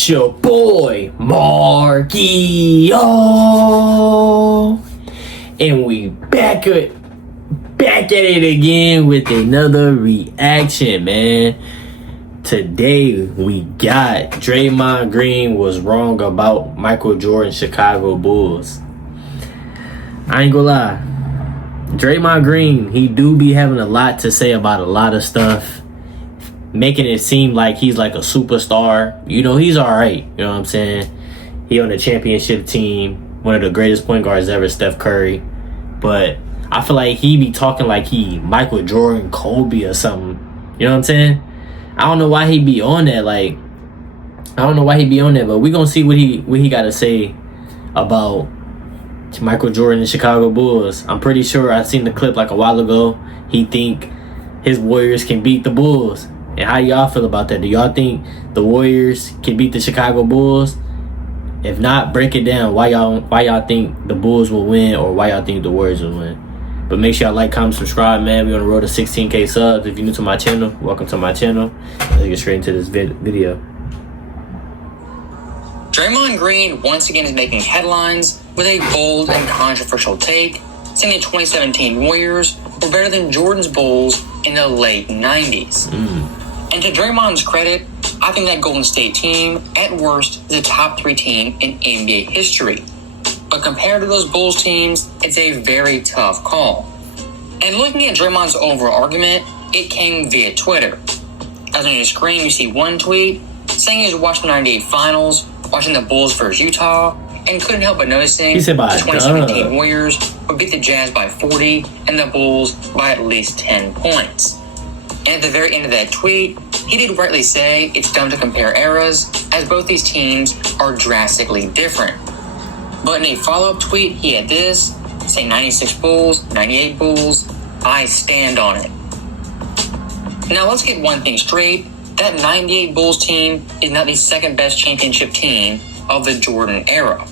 It's your boy Markio, and we back at it again with another reaction, man. Today we got Draymond Green was wrong about Michael Jordan's Chicago Bulls. I ain't gonna lie, Draymond Green, he do be having a lot to say about a lot of stuff, making it seem like he's like a superstar. You know, he's alright. You know what I'm saying? He on the championship team, one of the greatest point guards ever, Steph Curry. But I feel like he be talking like he Michael Jordan, Kobe or something. You know what I'm saying? I don't know why he be on that. But we gonna see what he got to say about Michael Jordan and Chicago Bulls. I'm pretty sure I seen the clip like a while ago. He think his Warriors can beat the Bulls. And how y'all feel about that? Do y'all think the Warriors can beat the Chicago Bulls? If not, break it down. Why y'all think the Bulls will win, or why y'all think the Warriors will win? But make sure y'all like, comment, subscribe, man. We're on the road to 16K subs. If you're new to my channel, welcome to my channel. Let's get straight into this video. Draymond Green once again is making headlines with a bold and controversial take, saying the 2017 Warriors were better than Jordan's Bulls in the late 90s. And to Draymond's credit, I think that Golden State team, at worst, is a top 3 team in NBA history. But compared to those Bulls teams, it's a very tough call. And looking at Draymond's overall argument, it came via Twitter. As on your screen, you see one tweet saying he was watching the 98 Finals, watching the Bulls versus Utah, and couldn't help but noticing the 2017 Warriors would beat the Jazz by 40 and the Bulls by at least 10 points. And at the very end of that tweet, he did rightly say it's dumb to compare eras, as both these teams are drastically different. But in a follow-up tweet, he had this, saying 96 Bulls, 98 Bulls, I stand on it. Now let's get one thing straight, that 98 Bulls team is not the second best championship team of the Jordan era.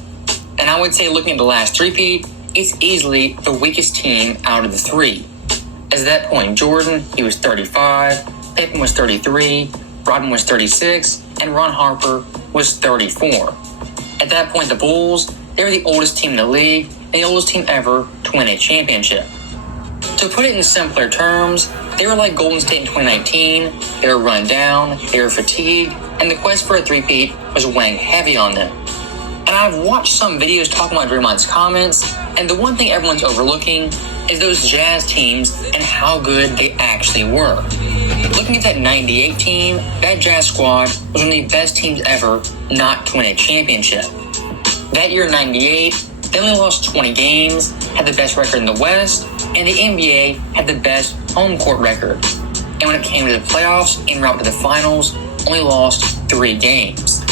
And I would say, looking at the last three-peat, it's easily the weakest team out of the three. As at that point, Jordan, he was 35, Pippen was 33, Rodman was 36, and Ron Harper was 34. At that point, the Bulls, they were the oldest team in the league and the oldest team ever to win a championship. To put it in simpler terms, they were like Golden State in 2019. They were run down, they were fatigued, and the quest for a three-peat was weighing heavy on them. And I've watched some videos talking about Draymond's comments, and the one thing everyone's overlooking is those Jazz teams and how good they actually were. Looking at that 98 team, that Jazz squad was one of the best teams ever not to win a championship. That year, 98, they only lost 20 games, had the best record in the West, and the NBA had the best home court record. And when it came to the playoffs, en route to the finals, only lost 3 games.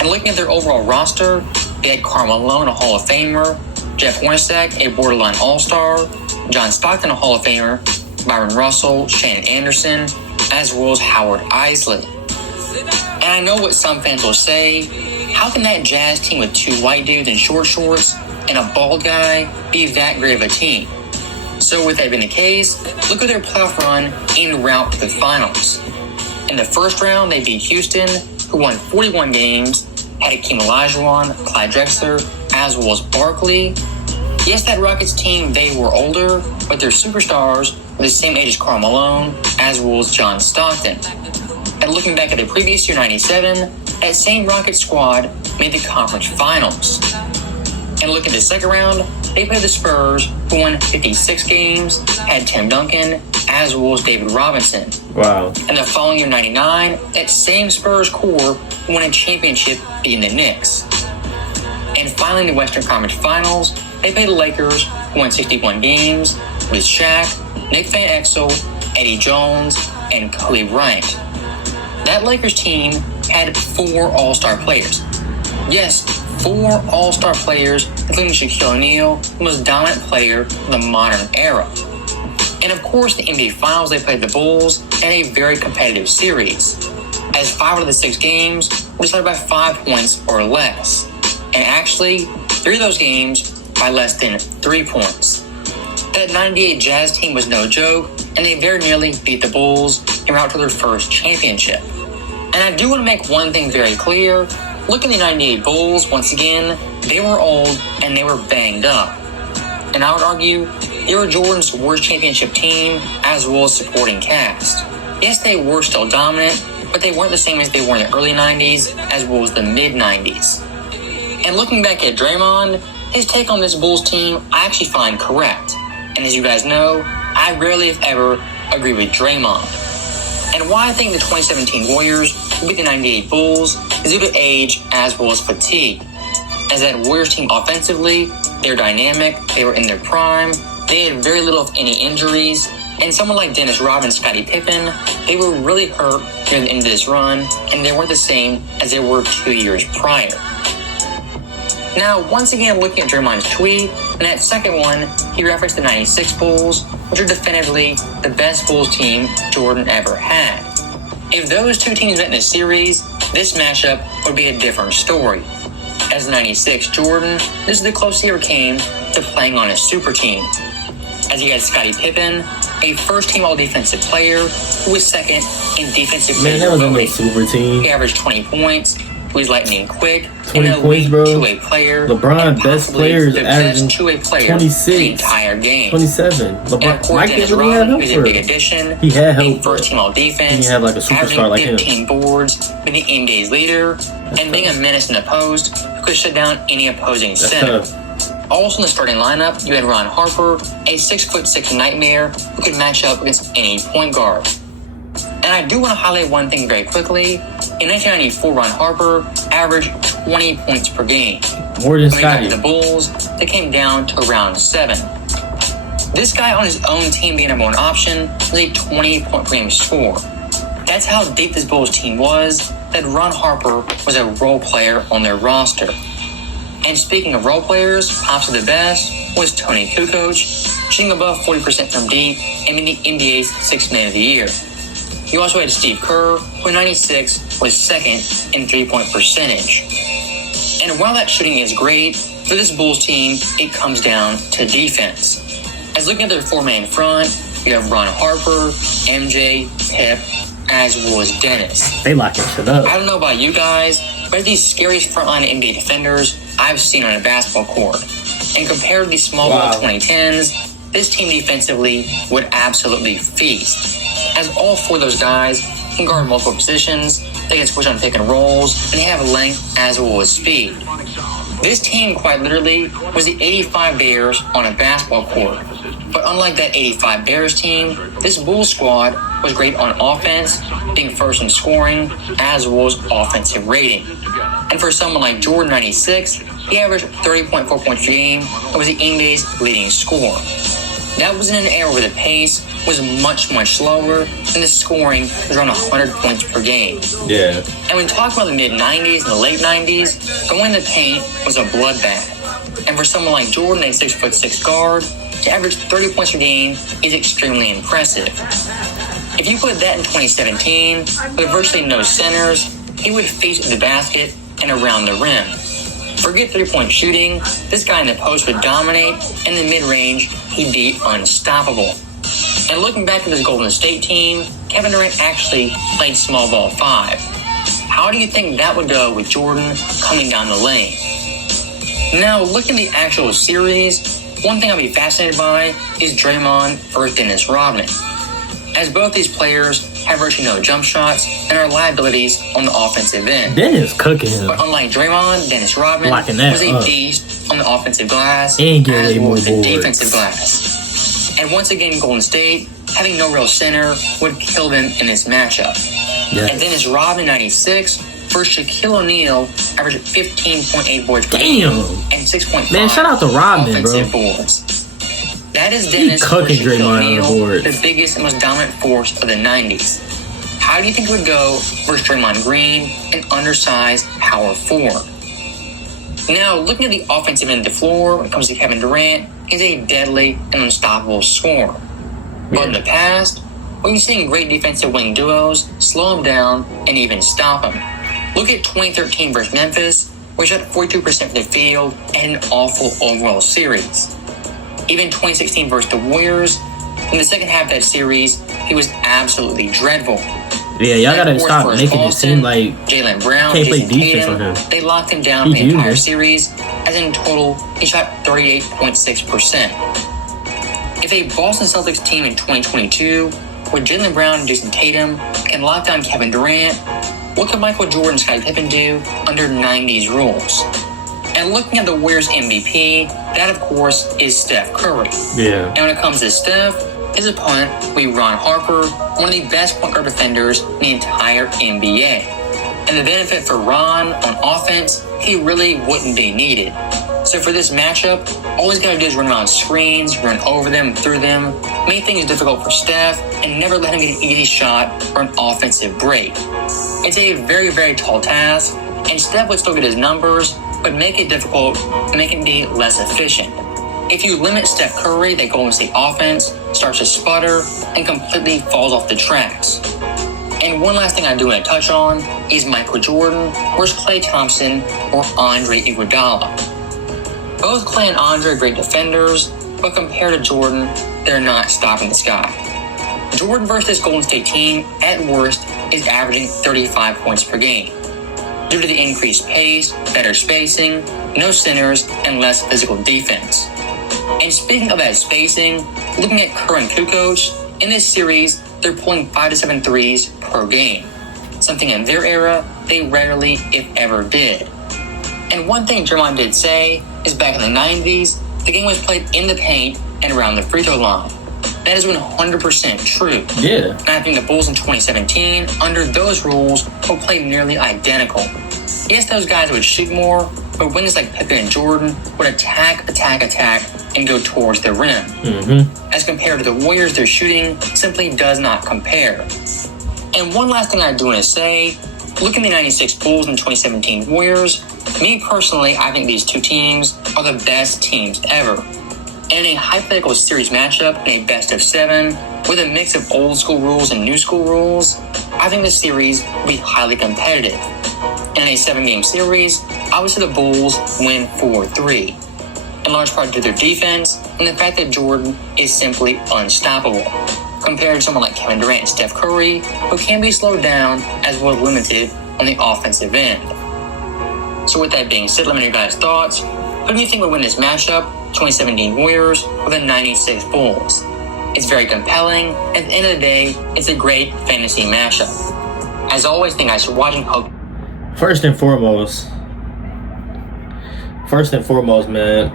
And looking at their overall roster, they had Karl Malone, a Hall of Famer, Jeff Hornacek, a borderline All-Star, John Stockton, a Hall of Famer, Byron Russell, Shannon Anderson, as well as Howard Isley. And I know what some fans will say, how can that Jazz team with 2 white dudes in short shorts and a bald guy be that great of a team? So with that being the case, look at their playoff run en route to the finals. In the first round, they beat Houston, who won 41 games, had Hakeem Olajuwon, Clyde Drexler, as well as Barkley. Yes, that Rockets team, they were older, but their superstars were the same age as Karl Malone, as well as John Stockton. And looking back at the previous year, 97, that same Rockets squad made the conference finals. And looking at the second round, they played the Spurs, who won 56 games, had Tim Duncan, as well as David Robinson. Wow. And the following year, 99, that same Spurs core won a championship beating the Knicks. And finally, in the Western Conference Finals, they played the Lakers, who won 61 games, with Shaq, Nick Van Exel, Eddie Jones, and Kobe Bryant. That Lakers team had 4 All-Star players. Yes, 4 All-Star players, including Shaquille O'Neal, the most dominant player of the modern era. And of course, the NBA Finals, they played the Bulls in a very competitive series, as 5 out of the 6 games were decided by 5 points or less. And actually, 3 of those games by less than 3 points. That 98 Jazz team was no joke, and they very nearly beat the Bulls en route to their first championship. And I do want to make one thing very clear. Look at the 98 Bulls, once again, they were old and they were banged up. And I would argue they were Jordan's worst championship team as well as supporting cast. Yes, they were still dominant, but they weren't the same as they were in the early 90s as well as the mid-90s. And looking back at Draymond, his take on this Bulls team I actually find correct. And as you guys know, I rarely if ever agree with Draymond. And why I think the 2017 Warriors will beat the 98 Bulls is due to age as well as fatigue. As that Warriors team offensively, they're dynamic, they were in their prime, they had very little of any injuries, and someone like Dennis Rodman and Scottie Pippen, they were really hurt near the end of this run, and they weren't the same as they were 2 years prior. Now, once again, looking at Draymond's tweet, in that second one, he referenced the 96 Bulls, which are definitively the best Bulls team Jordan ever had. If those two teams met in a series, this matchup would be a different story. As the 96 Jordan, this is the closest he ever came to playing on a super team. As he had Scottie Pippen, a first-team all-defensive player who was second in defensive player that was voting. a super team. He averaged 20 points, who was lightning quick, 20 and an points, elite bro. two-way player. LeBron, best players, the averaging best two-way player 26, the entire game. 27. And LeBron, of course, Mike Dennis didn't really have Rodman, help who's for a big him. addition. He had help. Being first-team all-defense. He had like a superstar like him. 15 boards, being the NBA's leader, and being a menace in the post who could shut down any opposing center. Tough. Also in the starting lineup, you had Ron Harper, a 6'6" nightmare who could match up against any point guard. And I do want to highlight one thing very quickly. In 1994, Ron Harper averaged 20 points per game. More than When he got Scottie. to the Bulls, they came down to around 7. This guy on his own team being number one option was a 20-point per game scorer. That's how deep this Bulls team was, that Ron Harper was a role player on their roster. And speaking of role players, perhaps the best was Tony Kukoc, shooting above 40% from deep and being the NBA's sixth man of the year. You also had Steve Kerr, who in 96 was second in three-point percentage. And while that shooting is great, for this Bulls team, it comes down to defense. As looking at their four-man front, you have Ron Harper, MJ, Pip, as well as Dennis. They locking shit up. I don't know about you guys, but these scariest frontline NBA defenders I've seen on a basketball court. And compared to the small ball 2010s, this team defensively would absolutely feast. As all four of those guys can guard multiple positions, they can switch on pick and rolls, and they have length as well as speed. This team, quite literally, was the 85 Bears on a basketball court. But unlike that 85 Bears team, this Bulls squad was great on offense, being first in scoring, as well as offensive rating. And for someone like Jordan 96, he averaged 30.4 points per game and was the NBA's leading scorer. That was in an era where the pace was much, much slower, and the scoring was around 100 points per game. Yeah. And when talking about the mid-90s and the late 90s, going in the paint was a bloodbath. And for someone like Jordan, a 6'6" guard, to average 30 points per game is extremely impressive. If you put that in 2017, with virtually no centers, he would feast at the basket and around the rim. Forget three-point shooting, this guy in the post would dominate, and in the mid-range, he'd be unstoppable. And looking back at this Golden State team, Kevin Durant actually played small ball 5. How do you think that would go with Jordan coming down the lane? Now, looking at the actual series, one thing I'll be fascinated by is Draymond versus Dennis Rodman. As both these players have virtually no jump shots and are liabilities on the offensive end. Dennis cooking him. But unlike Draymond, Dennis Rodman Locking that was a up. beast on the offensive glass And getting as way well more as the boards. defensive glass. And once again, Golden State, having no real center, would kill them in this matchup. Yes. And Dennis Rodman, 96, versus Shaquille O'Neal, averaged 15.8 boards per game and 6.5 Man, shout out to Rodman, offensive bro. boards. That is Dennis cooking versus Shaquille Draymond on the O'Neal, boards. the biggest and most dominant force of the 90s. How do you think it would go versus Draymond Green, an undersized power forward? Now, looking at the offensive end of the floor when it comes to Kevin Durant, he's a deadly and unstoppable scorer. But in the past, we've seen great defensive wing duos slow him down and even stop him. Look at 2013 versus Memphis, where he shot 42% from the field and an awful overall series. Even 2016 versus the Warriors, in the second half of that series, he was absolutely dreadful. Yeah, y'all gotta stop versus making it Boston, seem like Jaylen Brown, can't play Jason defense Tatum, on him. they locked him down He for the do, entire man. series, as in total, he shot 38.6%. If a Boston Celtics team in 2022, with Jaylen Brown and Jason Tatum, can lock down Kevin Durant, what could Michael Jordan and Scottie Pippen do under 90s rules? And looking at the Warriors MVP, that of course is Steph Curry. Yeah. And when it comes to Steph, his opponent will be Ron Harper, one of the best point guard defenders in the entire NBA. And the benefit for Ron on offense, he really wouldn't be needed. So for this matchup, all he's got to do is run around screens, run over them, through them, make things difficult for Steph, and never let him get an easy shot or an offensive break. It's a very, very tall task, and Steph would still get his numbers, but make it difficult, make it be less efficient. If you limit Steph Curry, that Golden State offense starts to sputter and completely falls off the tracks. And one last thing I do want to touch on is Michael Jordan versus Klay Thompson or Andre Iguodala. Both Klay and Andre are great defenders, but compared to Jordan, they're not stopping this guy. Jordan versus this Golden State team, at worst, is averaging 35 points per game. Due to the increased pace, better spacing, no centers, and less physical defense. And speaking of that spacing, looking at Kerr and Kukoc, in this series, they're pulling 5 to 7 threes per game. Something in their era they rarely, if ever, did. And one thing Draymond did say is back in the 90s, the game was played in the paint and around the free throw line. That is 100% true. Yeah. And I think the Bulls in 2017, under those rules, will play nearly identical. Yes, those guys would shoot more, but wings like Pippen and Jordan would attack, and go towards the rim. Mm-hmm. As compared to the Warriors, their shooting simply does not compare. And one last thing I do want to say, looking at the 96 Bulls and 2017 Warriors, me personally, I think these two teams are the best teams ever. And in a hypothetical series matchup in a best of 7, with a mix of old school rules and new school rules, I think this series will be highly competitive. In a 7-game series, obviously the Bulls win 4-3, in large part due to their defense and the fact that Jordan is simply unstoppable, compared to someone like Kevin Durant and Steph Curry, who can be slowed down as well as limited on the offensive end. So with that being said, let me know your guys' thoughts. Who do you think would win this matchup, 2017 Warriors or the 96 Bulls? It's very compelling. At the end of the day, it's a great fantasy matchup. As always, thank you guys for watching. First and foremost, man,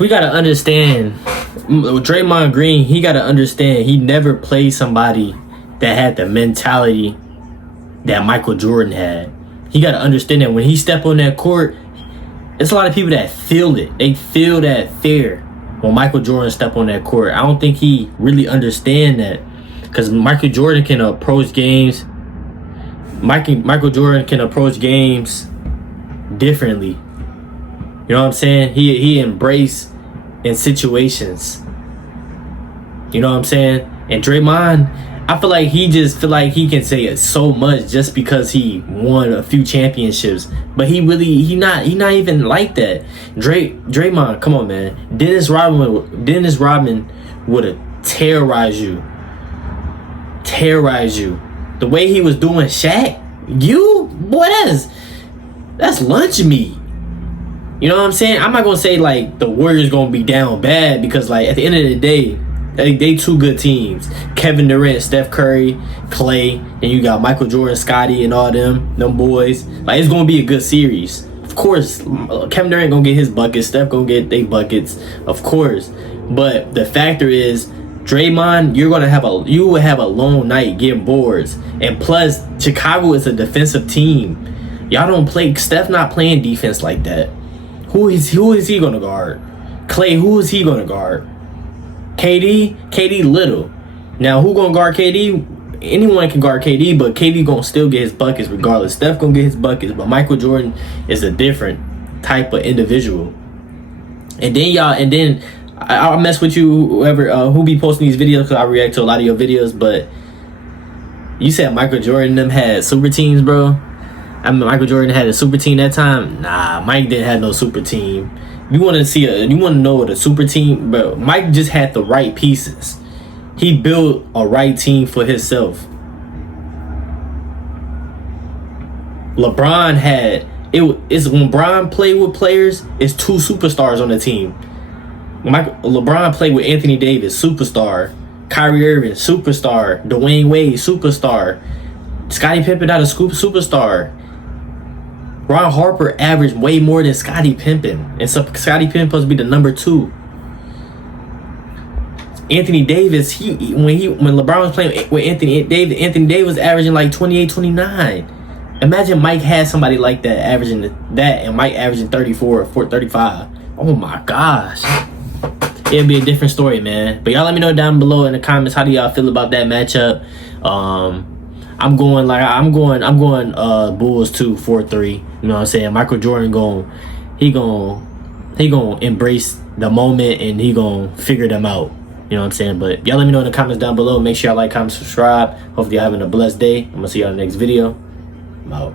we gotta understand, Draymond Green, he gotta understand he never played somebody that had the mentality that Michael Jordan had. He gotta understand that when he step on that court, it's a lot of people that feel it. They feel that fear when Michael Jordan step on that court. I don't think he really understand that, because Michael Jordan can approach games. Michael Jordan can approach games differently. You know what I'm saying? He embrace in situations. You know what I'm saying? And Draymond, I feel like he just feel like he can say it so much just because he won a few championships, but he not even like that. Draymond, come on, man. Dennis Rodman would have terrorized you. The way he was doing Shaq, boy, that's lunch meat. You know what I'm saying? I'm not gonna say like the Warriors gonna be down bad, because like at the end of the day, they two good teams. Kevin Durant, Steph Curry, Klay, and you got Michael Jordan, Scottie, and all them boys. Like, it's gonna be a good series. Of course, Kevin Durant gonna get his buckets, Steph gonna get their buckets, of course. But the factor is, Draymond, you will have a long night getting boards. And plus, Chicago is a defensive team. Y'all don't play. Steph not playing defense like that. Who is he gonna guard? Klay, who is he gonna guard? KD little. Now, who gonna guard KD? Anyone can guard KD, but KD gonna still get his buckets regardless. Steph gonna get his buckets, but Michael Jordan is a different type of individual. And then I'll mess with you, whoever who be posting these videos, because I react to a lot of your videos. But you said Michael Jordan them had super teams, bro. I mean, Michael Jordan had a super team that time. Nah, Mike didn't have no super team. You want to know what a super team, bro? Mike just had the right pieces. He built a right team for himself. LeBron had it's when LeBron played with players, it's 2 superstars on the team. LeBron played with Anthony Davis, superstar. Kyrie Irving, superstar. Dwayne Wade, superstar. Scottie Pippen not a superstar. Ron Harper averaged way more than Scottie Pippen, and so Scottie Pippen supposed to be the number 2. Anthony Davis, when LeBron was playing with Anthony Davis was averaging like 28, 29. Imagine Mike had somebody like that averaging that, and Mike averaging 34, 35. Oh my gosh. It'd be a different story, man. But y'all let me know down below in the comments, how do y'all feel about that matchup? I'm going Bulls 2, 4-3. You know what I'm saying? Michael Jordan he gonna embrace the moment, and he gonna figure them out. You know what I'm saying? But y'all let me know in the comments down below. Make sure y'all like, comment, subscribe. Hopefully y'all having a blessed day. I'm gonna see y'all in the next video. I'm out.